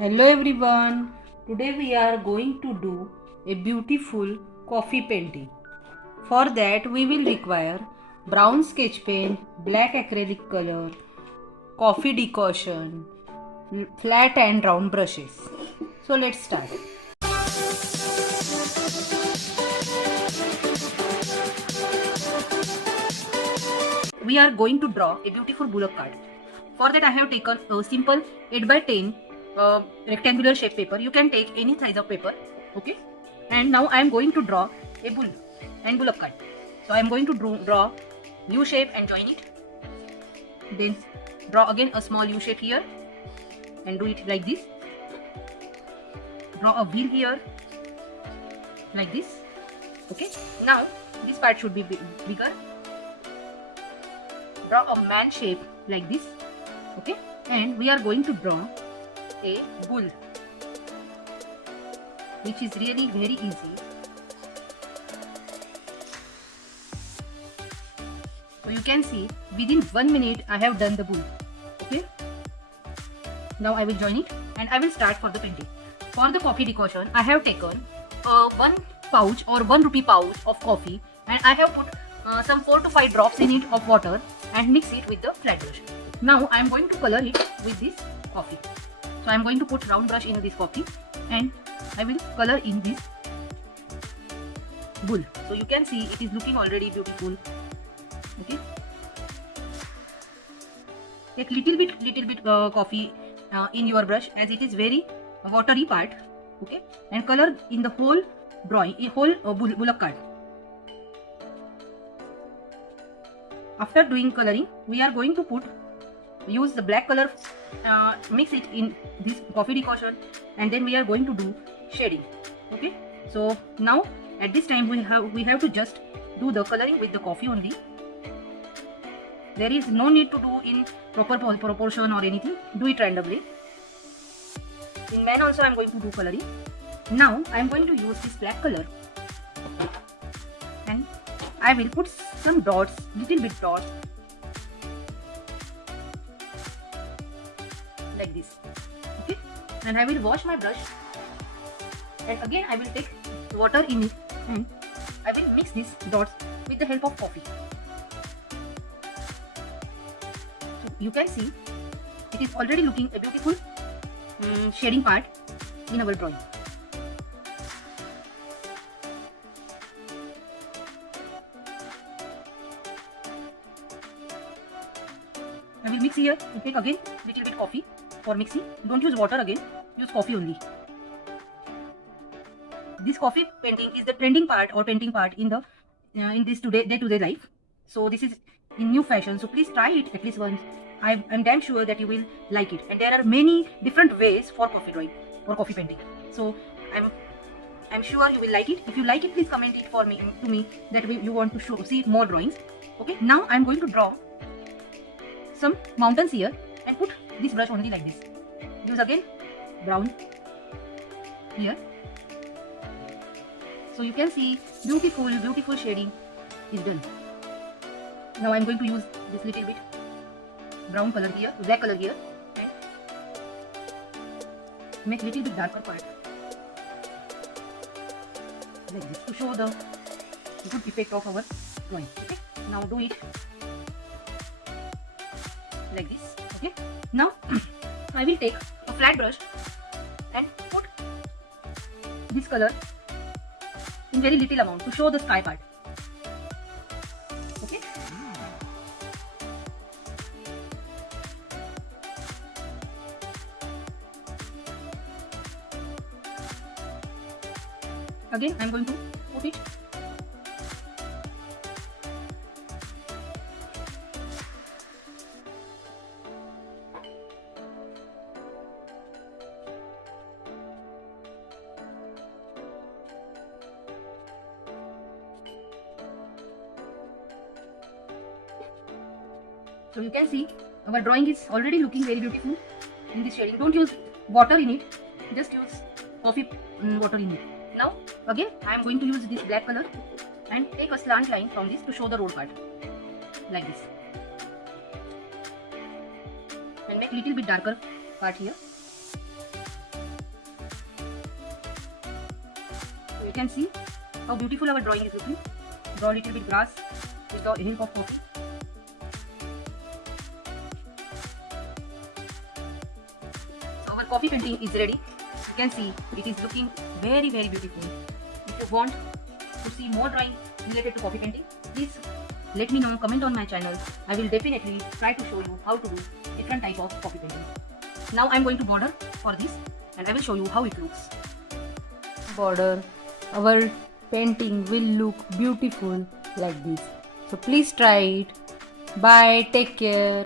Hello everyone. Today we are going to do a beautiful coffee painting. For that we will require brown sketch pen, black acrylic color, coffee decoction, flat and round brushes. So let's start. We are going to draw a beautiful bullock cart. For that I have taken a simple 8 by 10 rectangular shape paper. You can take any size of paper. Okay. And now I am going to draw a bull and bullock cart. So I am going to draw U shape and join it. Then draw again a small U shape here and do it like this. Draw a wheel here like this. Okay. Now this part should be bigger. Draw a man shape like this. Okay. And we are going to draw a bull, which is really very easy. So you can see within 1 minute I have done the bull. Okay. Now I will join it and I will start for the painting. For the coffee decoction, I have taken one pouch or 1 rupee pouch of coffee and I have put some 4 to 5 drops in it of water and mix it with the flat brush. Now I am going to color it with this coffee. So I am going to put round brush in this coffee and I will color in this bull. So you can see it is looking already beautiful. Okay. Take little bit coffee in your brush as it is very watery part. Okay. And color in the whole drawing, a whole bullock cart. After doing coloring, we are going to use the black color, mix it in this coffee decoction, and then we are going to do shading. Okay. So now at this time we have to just do the coloring with the coffee only. There is no need to do in proper proportion or anything. Do it randomly. In man also I am going to do coloring. Now I am going to use this black color and I will put some dots, little bit dots like this. Okay. And I will wash my brush and again I will take water in it and I will mix these dots with the help of coffee. So you can see it is already looking a beautiful shading part in our drawing. I will mix here and take again little bit coffee for mixing. Don't use water again, use coffee only. This coffee painting is the trending part or painting part in the in this day-to-day life. So this is in new fashion. So please try it at least once. I'm damn sure that you will like it. And there are many different ways for coffee drawing or coffee painting. So I'm sure you will like it. If you like it, please comment it for me to me that you want to see more drawings. Okay. Now I'm going to draw some mountains here and put this brush only like this. Use again brown here. So you can see beautiful shading is done. Now I am going to use this little bit brown color here, black color here, and make little bit darker part like this to show the good effect of our drawing. Okay. Now do it like this. Okay. Now I will take a flat brush and put this color in very little amount to show the sky part. Okay. Again I am going to put it so you can see our drawing is already looking very beautiful in this shading. Don't use water in it, just use coffee water in it. Now again I am going to use this black color and take a slant line from this to show the road part like this and make little bit darker part here. you can see how beautiful our drawing is looking. Draw a little bit grass with the help of coffee. So our coffee painting is ready. You can see it is looking very beautiful. If you want to see more drawing related to coffee painting, please let me know, comment on my channel. I will definitely try to show you how to do different type of coffee painting. Now I am going to border for this and I will show you how it looks. Border, our painting will look beautiful like this. So please try it. Bye, take care.